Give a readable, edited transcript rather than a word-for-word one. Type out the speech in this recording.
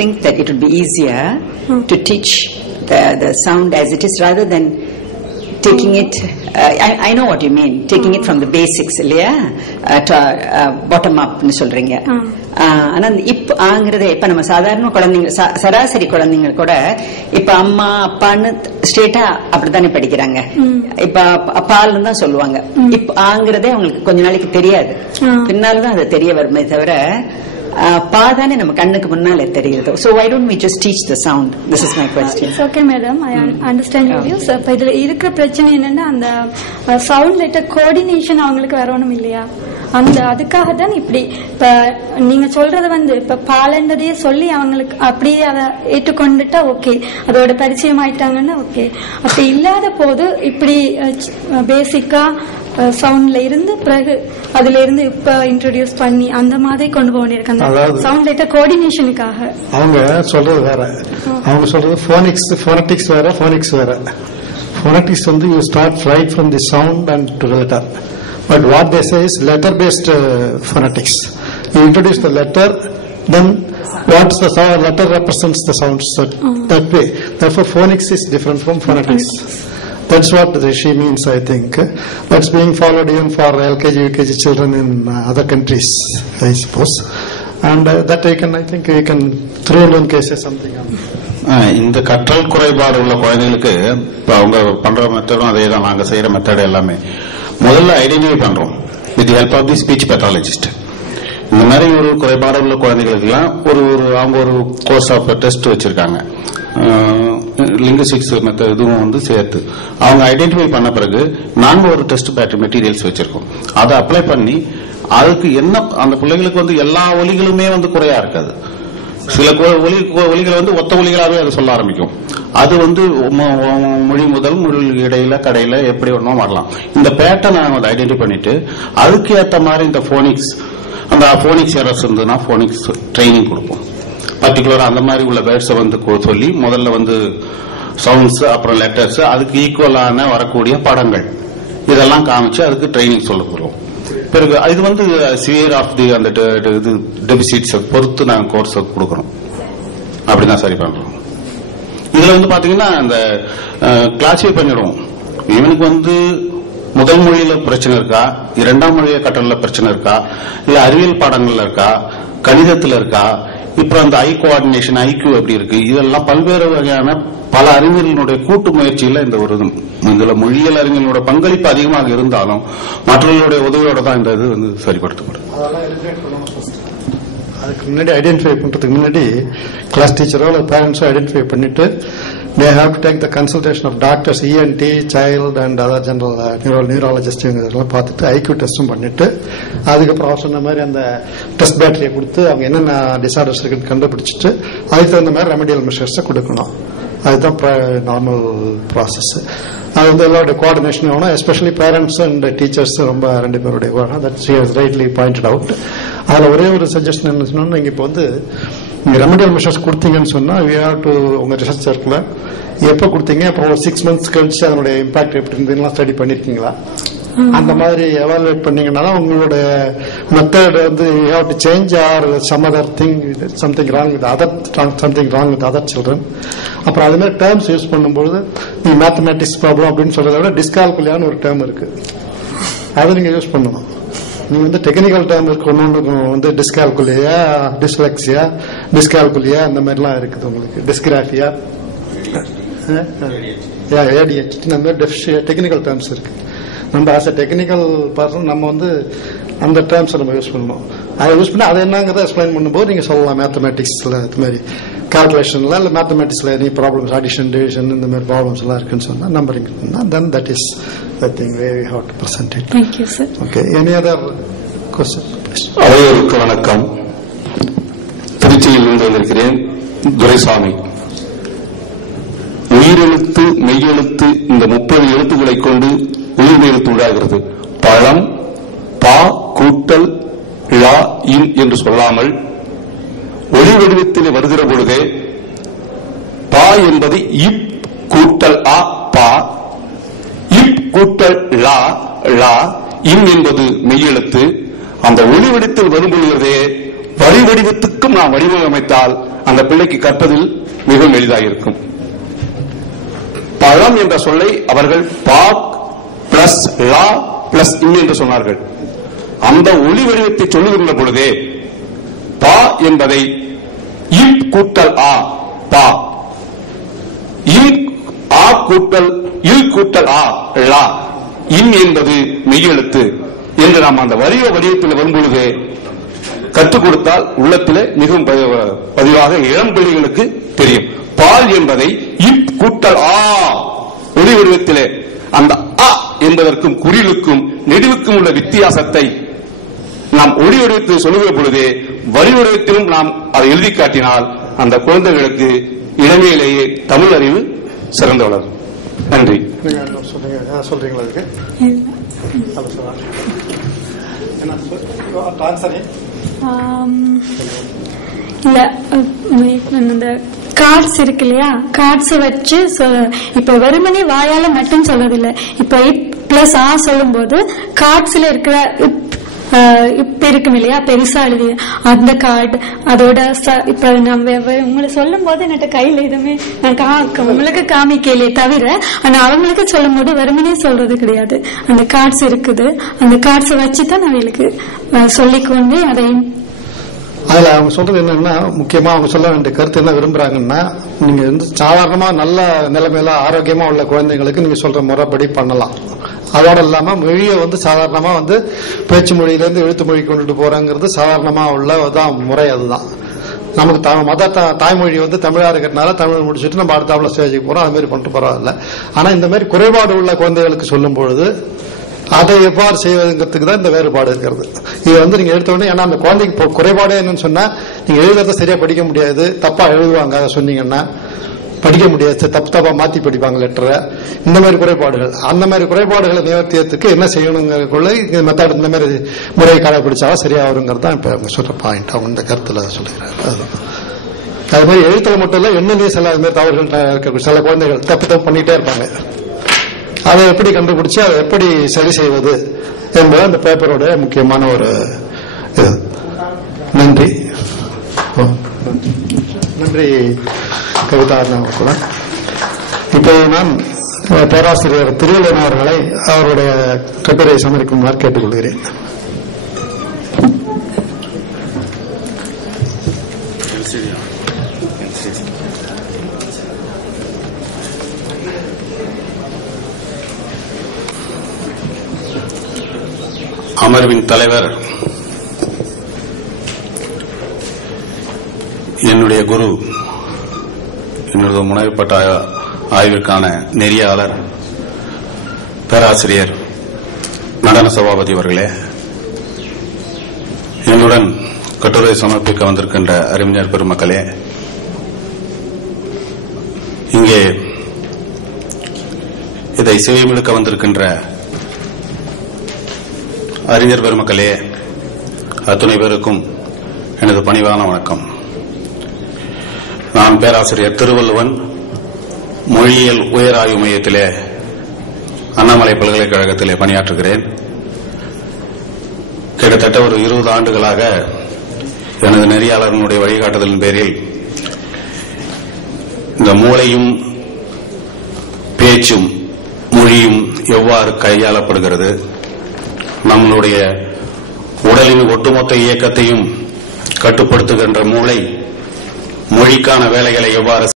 think that it would be easier to teach the sound as it is rather than taking it. I know what you mean. Taking it from the basics, இல்லையா, bottom up னு சொல்றீங்க. ஆனா இப்ப ஆங்கிறத இப்ப நம்ம சாதாரண குழந்தைங்க, சராசரி குழந்தைங்க கூட இப்ப அம்மா அப்பான்னு ஸ்ட்ரெயிட்டா அப்படித்தானே படிக்கிறாங்க. இப்ப அப்பான்னு தான் சொல்லுவாங்க. இப்ப ஆங்கிறதே அவங்களுக்கு கொஞ்ச நாளைக்கு தெரியாது, பின்னால்தான் அது தெரிய வருமே தவிர பாதானே நம்ம கண்ணுக்கு முன்னாலே தெரியுது. So why don't we just teach the sound? This is my question. It's okay madam, I understand your views. இப்ப இதுல இருக்கிற பிரச்சனை என்னன்னா அந்த சவுண்ட் லெட்டர் கோஆர்டினேஷன் அவங்களுக்கு வரணும் இல்லையா, அந்த அதுக்காக தான் இப்படி. இப்ப நீங்க சொல்றது இப்ப பாலண்டதையே சொல்லி அவங்களுக்கு அப்படியே அதை ஏற்றுக்கொண்டுட்டா ஓகே, அதோட பரிச்சயம் ஆயிட்டாங்கன்னா ஓகே. அப்படி இல்லாத போது இப்படி பேசிக்கா சவுண்ட்ல இருந்து பிறகு அதுல இருந்து இப்ப இன்ட்ரோடியூஸ் பண்ணி அந்த மாதிரி கொண்டு போனிருக்காங்க. சவுண்ட் லெட்டர் கோஆர்டினேஷனுக்காக அவங்க சொல்றது வேற, அவங்க சொல்றது phonetics வேற, phonics வேற. Phonetics you start right from the sound and to the letter. But what they say is letter based phonetics. You introduce the letter, then what the letter represents the sounds that way. Therefore phonics is different from phonetics. That's what she means, I think. That's being followed even for LKG, UKG children in other countries, I suppose. And that I think we can throw in one case something on. இந்த கற்றல் குறைபாடு உள்ள குழந்தைகளுக்கு அவங்க பண்ற மெத்தடும் அதே தான், நாங்க செய்யற மெத்தட் எல்லாமே முதல்ல ஐடென்டிஃபை பண்றோம் with help of the speech pathologist. இந்த மாதிரி ஒரு குறைபாடு உள்ள குழந்தைகளுக்கெல்லாம் அவங்க ஒரு கோர்ஸ் ஆஃப் டெஸ்ட் வச்சிருக்காங்க, லிங்குஸ்டிக்ஸ் மெத்தட் இதுவும் சேர்த்து அவங்க ஐடென்டிஃபை பண்ண பிறகு நாங்க ஒரு டெஸ்ட் மெட்டீரியல்ஸ் வச்சிருக்கோம். அதை அப்ளை பண்ணி அதுக்கு என்ன அந்த பிள்ளைகளுக்கு எல்லா ஒலிகளுமே குறையா இருக்காது. சில ஒலிகள் ஒத்த ஒலிகளாவே அது சொல்ல ஆரம்பிக்கும். அது மொழி முதல் மொழி இடையில கடையில எப்படி ஒன்றும் வரலாம். இந்த பேட்டர்ன் நாங்க ஐடென்டிஃபை பண்ணிட்டு அதுக்கு ஏற்ற மாதிரி இந்த போனிக்ஸ், அந்த போனிக்ஸ் எரர்ஸ் இருந்ததுன்னா போனிக்ஸ் ட்ரைனிங் கொடுப்போம். பர்டிகுலரா அந்த மாதிரி உள்ள வேர்ட்ஸை சொல்லி முதல்ல சவுண்ட்ஸ், அப்புறம் லெட்டர்ஸ், அதுக்கு ஈக்குவலான வரக்கூடிய படங்கள் இதெல்லாம் காமிச்சு அதுக்கு ட்ரைனிங் சொல்ல போறோம். பிறகு இது சிவியர் ஆஃப் தி அந்த டெபிசிட்ஸ் பொறுத்து நாங்க கோர்ஸ் கொடுக்கறோம். அப்படிதான் சரி பண்றோம். இதுல பாத்தீங்கன்னா அந்த கிளாசிஃபை பண்ணிடுவோம். இவனுக்கு முதல் மொழியில பிரச்சனை இருக்கா, இரண்டாம் மொழிய கற்றல்ல பிரச்சனை இருக்கா, இல்ல அறிவியல் பாடங்கள்ல இருக்கா, கணிதத்துல இருக்கா, இப்ப அந்த ஐ கோஆர்டினேஷன் ஐக்யூ எப்படி இருக்கு, இதெல்லாம் பல்வேறு வகையான பல அறிஞர்களுடைய கூட்டு முயற்சியில இதுல மொழியியல் அறிஞர்களோட பங்களிப்பு அதிகமாக இருந்தாலும் மற்றவர்களுடைய உதவியோட தான் இந்த இது சரிப்படுத்தப்படும். அதுக்கு முன்னாடி ஐடென்டிஃபை பண்றதுக்கு முன்னாடி கிளாஸ் டீச்சரோ பேரண்ட்ஸோ ஐடென்டிஃபை பண்ணிட்டு they have to take the consultation of doctors, ENT, child and other general neurologist இதெல்லாம் பார்த்துட்டு ஐக்யூ டெஸ்டும் பண்ணிட்டு அதுக்கப்புறம் அவர் சொன்ன மாதிரி அந்த டெஸ்ட் பேட்டரியை கொடுத்து அவங்க என்னென்ன டிசார்டர்ஸ் இருக்குன்னு கண்டுபிடிச்சிட்டு அதுக்கு தகுந்த மாதிரி ரெமடியல் மெஷர்ஸை கொடுக்கணும். அதுதான் நார்மல் ப்ராசஸ். அது எல்லாருடைய கோஆர்டினேஷன் ஆகணும். எஸ்பெஷலி பேரண்ட்ஸ் அண்ட் டீச்சர்ஸ் ரொம்ப ரெண்டு பேருடைய that she has rightly pointed out. அதில் ஒரே ஒரு சஜஷன் என்ன சொன்னா, நீங்க இப்போ நீங்க ரெமடியல் மெஷர்ஸ் கொடுத்தீங்கன்னு சொன்னா வி ஹேவ் டு உங்க ரிசர்ச் சர்க்கிள் எப்போ கொடுத்தீங்க, அப்புறம் ஒரு 6 months கழிச்சு அதனுடைய இம்பாக்ட் எப்படி இருந்ததுலாம் ஸ்டடி பண்ணிருக்கீங்களா, அந்த மாதிரி எவாலுவேட் பண்ணீங்கன்னா உங்களுடைய method you have to change or some other thing, something wrong with other children. அப்புறம் அது மாதிரி டேர்ம்ஸ் யூஸ் பண்ணும்போது நீ மேத்தமேட்டிக்ஸ் ப்ராப்ளம் அப்படின்னு சொல்றதை விட டிஸ்கால்குலியான்னு ஒரு டேர்ம் இருக்கு, அதை நீங்க யூஸ் பண்ணணும். நீங்க டெக்னிக்கல் டேர்ம் இருக்கு, ஒன்று டிஸ்கால்குலியா, டிஸ்லெக்சியா, டிஸ்கால்குலியா அந்த மாதிரிலாம் இருக்குது. உங்களுக்கு டிஸ்கிராஃபியா, ஏடிஹெச்டி அந்த மாதிரி டெக்னிக்கல் டேர்ம்ஸ் இருக்கு. நம்ம ஆஸ் அ டெக்னிக்கல் பர்சன் நம்ம அந்த டேர்ம்ஸ் நம்ம யூஸ் பண்ணணும். அதை யூஸ் பண்ணி அதை என்னங்கிறத எக்ஸ்பிளைன் பண்ணும்போது நீங்க சொல்லலாம் மேத்தமேட்டிக்ஸ்ல இது மாதிரி கால்குலேஷன்ல இல்ல மேத்தமேட்டிக்ஸ்ல எனி ப்ராப்ளம்ஸ், அடிஷன் டிவிஷன் இந்த மாதிரி ப்ராப்ளம்ஸ் எல்லாம் இருக்குன்னு சொன்னா numbering then that is the thing where we have to present it. Thank you sir. Okay, any other question? அனைவருக்கு வணக்கம். திருச்சியில் இருந்து வந்திருக்கிறேன், துரைசாமி. உயிரெழுத்து மெய்யெழுத்து இந்த 30 எழுத்துக்களை கொண்டு உயிர் எழுத்து உண்டாகிறது. பழம் பா கூட்டல் லா இன் என்று சொல்லாமல் ஒளி வடிவத்தில் வருகிற பொழுதே பா என்பது இப் கூட்டல் ஆ பா, இப் கூட்டல் லா லா, இன் என்பது மெய்யெழுத்து. அந்த ஒளி வடிவத்தில் வரும் பொழுதே வரி வடிவத்துக்கும் நாம் வடிவமைத்தால் அந்த பிள்ளைக்கு கற்பதில் மிகவும் எளிதாக இருக்கும். பழம் என்ற சொல்லை அவர்கள் பாக் பிளஸ் லா பிளஸ் இம் என்று சொன்னார்கள். அந்த ஒளி வடிவத்தை சொல்லுகின்ற பொழுதே பா என்பதை இப் கூட்டல் ஆ பா, இம் ஆ கூட்டல் இல் கூட்டல் ஆ லா, இம் என்பது மெய்யெழுத்து என்று நாம் அந்த வடிவத்தில் வரும்பொழுது கற்றுக் கொடுத்தால் உள்ளத்திலே மிகவும் பதிவாக இளம் பிள்ளைகளுக்கு தெரியும். பால் என்பதை இப் கூட்டல் ஆ ஒளி வடிவத்திலே அந்த அ என்பதற்கும் குறிலுக்கும் நெடுவுக்கும் உள்ள வித்தியாசத்தை நாம் ஒளி வடிவத்தில் சொல்லுகிற பொழுதே வரி வடிவத்திலும் நாம் அதை எழுதி காட்டினால் அந்த குழந்தைகளுக்கு இளமையிலேயே தமிழ் அறிவு சிறந்து வளரும். நன்றி. சொல்றீங்களா? இல்ல, இந்த கார்ட்ஸ் இருக்கு இல்லையா, கார்ட்ஸ் வச்சு இப்ப வெறுமனே வாயால மட்டும் சொல்றதில்லை. இப்ப பிளஸ் ஆ சொல்லும் போது கார்ட்ஸ்ல இருக்கிற இப்ப இருக்கும் இல்லையா, பெருசா எழுதி அந்த கார்டு அதோட இப்ப நம்ம உங்களை சொல்லும் போது என்கிட்ட கையில எதுவுமே உங்களுக்கு காமிக்கலையே தவிர, ஆனா அவங்களுக்கு சொல்லும் போது வெறுமனே சொல்றது கிடையாது. அந்த கார்ட்ஸ் இருக்குது, அந்த கார்ட்ஸை வச்சுதான் அவங்களுக்கு சொல்லிக்கொண்டு அதையும் அதுல அவங்க சொல்றது என்னன்னா, முக்கியமா அவங்க சொல்ல வேண்டிய கருத்து என்ன விரும்புறாங்கன்னா, நீங்க வந்து சாதாரணமா நல்ல நிலைமையில ஆரோக்கியமா உள்ள குழந்தைங்களுக்கு நீங்க சொல்ற முறைப்படி பண்ணலாம். அதோட இல்லாம மொழியை வந்து சாதாரணமா வந்து பேச்சு மொழியிலிருந்து எழுத்து மொழி கொண்டுட்டு போறாங்கிறது சாதாரணமா உள்ளதான் முறை. அதுதான் நமக்கு தாய்மொழி வந்து தமிழா இருக்கிறதுனால தமிழ் முடிச்சுட்டு நம்ம அடுத்தாப்புல ஸ்டேஜுக்கு போறோம், அது மாதிரி பண்ணிட்டு பரவாயில்ல. ஆனா இந்த மாதிரி குறைபாடு உள்ள குழந்தைகளுக்கு சொல்லும் பொழுது அதை எவ்வாறு செய்வதுங்கிறதுக்கு தான் இந்த வேறுபாடு இருக்கிறது. இது வந்து நீங்க எடுத்த உடனே, ஏன்னா அந்த குழந்தைக்கு குறைபாடு என்னன்னு சொன்னா, நீங்க எழுதுறத சரியா படிக்க முடியாது, தப்பா எழுதுவாங்க, அதை சொன்னீங்கன்னா படிக்க முடியாது, தப்பா மாத்தி படிப்பாங்க லெட்டரை, இந்த மாதிரி குறைபாடுகள். அந்த மாதிரி குறைபாடுகளை நிவர்த்தியத்துக்கு என்ன செய்யணுங்கிறதுக்குள்ள மெத்தட் இந்த மாதிரி முறையை கடைபிடிச்சாலும் சரியா வருங்கிறது தான் இப்ப அவங்க சொல்ற பாயிண்ட். அவங்க இந்த கருத்துல சொல்லுகிறாங்க. அது மாதிரி எழுத்துல மட்டும் இல்ல, எண்ணிலேயே சில அது மாதிரி தவறுகள் சில குழந்தைகள் தப்பு பண்ணிட்டே இருப்பாங்க. அதை எப்படி கண்டுபிடிச்சு அதை எப்படி சரி செய்வது என்பது அந்த பேப்பரோட முக்கியமான ஒரு இது. நன்றி. நன்றி கவிதா கூட. இப்போ நான் பேராசிரியர் திருவள்ளுவன் அவர்களை அவருடைய கட்டுரை சமர்ப்பிக்குமாறு கேட்டுக்கொள்கிறேன். அமர்வின் தலைவர், என்னுடைய குரு, என்னுடைய முனைவுப்பட்ட ஆய்விற்கான நெறியாளர் பேராசிரியர் நடன சபாபதி அவர்களே, என்னுடன் கட்டுரை சமர்ப்பிக்க வந்திருக்கின்ற அறிஞர் பெருமக்களே, இங்கே இதை செவிமடுக்க வந்திருக்கின்ற அறிஞர் பெருமக்களே, அத்துணை பேருக்கும் எனது பணிவான வணக்கம். நான் பேராசிரியர் திருவள்ளுவன், மொழியியல் உயர் ஆய்வு மையத்திலே அண்ணாமலை பல்கலைக்கழகத்திலே பணியாற்றுகிறேன். கிட்டத்தட்ட ஒரு 20 ஆண்டுகளாக எனது நெறியாளர்களுடைய வழிகாட்டுதலின் பேரில் இந்த மூளையும் பேச்சும் மொழியும் எவ்வாறு கையாளப்படுகிறது, நம்மளுடைய உடலின் ஒட்டுமொத்த இயக்கத்தையும் கட்டுப்படுத்துகின்ற மூளை மொழிக்கான வேலைகளை எவ்வாறு